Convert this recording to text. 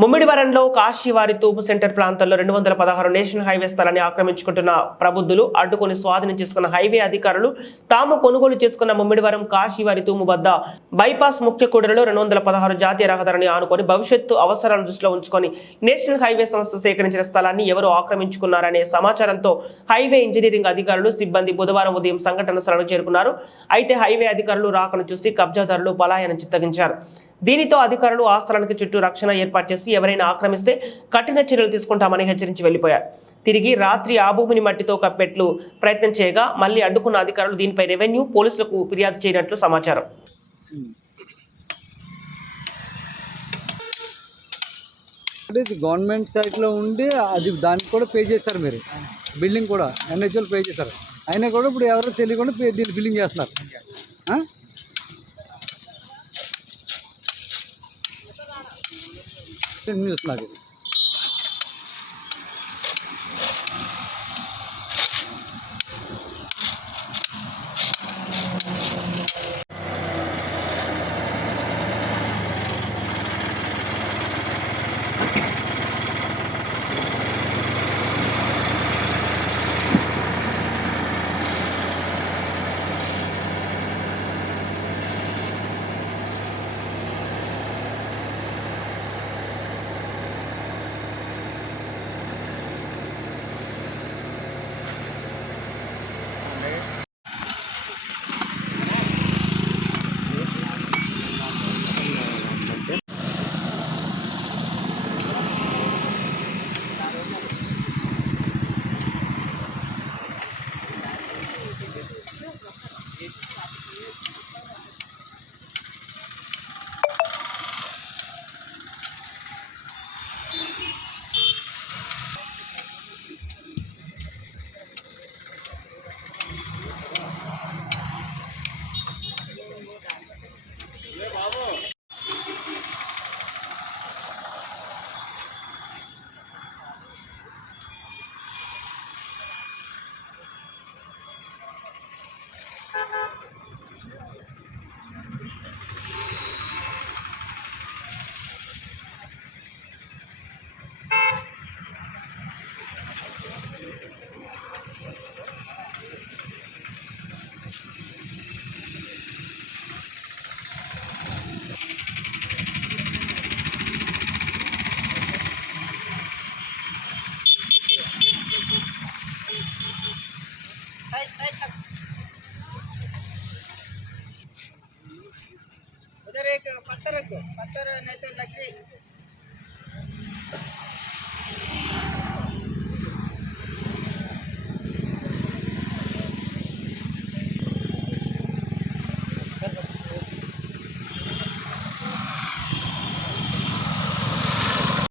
ముమ్మిడివరంలో కాశీవారి తూపు centre ప్రాంతంలో 216 national highway స్థలాన్ని ఆక్రమించుకుంటున్న ప్రబుద్ధులు అడ్డుకొని స్వాధీనం చేసుకున్న హైవే అధికారులు తాము కొనుగోలు చేసుకున్న ముమ్మిడివరం కాశీవారి తూము వద్ద బైపాస్ ముఖ్య కూడలిలో 216 జాతీయ రహదారిని ఆనుకొని భవిష్యత్తు అవసరాలను దృష్టిలో ఉంచుకొని నేషనల్ హైవే సంస్థ సేకరించిన స్థలాన్ని ఎవరు ఆక్రమించుకున్నారనే సమాచారంతో హైవే ఇంజనీరింగ్ అధికారులు సిబ్బంది బుధవారం ఉదయం సంఘటన స్థలానికి చేరుకున్నారు. అయితే హైవే అధికారులు రాకను చూసి కబ్జాదారులు పలాయనం చిత్తగించారు. దీనితో అధికారులు ఆ స్థలానికి చుట్టూ రక్షణ ఏర్పాటు చేసి ఎవరైనా ఆక్రమిస్తే కఠిన చర్యలు తీసుకుంటామని హెచ్చరించి వెళ్లిపోయారు. తిరిగి రాత్రి ఆ భూమిని మట్టితో కప్పెట్లు ప్రయత్నం చేయగా మళ్లీ అడ్డుకున్న అధికారులు దీనిపై రెవెన్యూ పోలీసులకు ఫిర్యాదు చేయనట్లు సమాచారం. గవర్నమెంట్ సైట్లో ఉండి అది దానికి కూడా పే చేస్తారు, మీరు బిల్డింగ్ కూడా ఎన్హెచ్ఎల్ పే చేస్తారు. అయినా కూడా ఇప్పుడు ఎవరో తెలియకుండా దీన్ని బిల్డింగ్ చేస్తున్నారు. న్యూస్ నాకు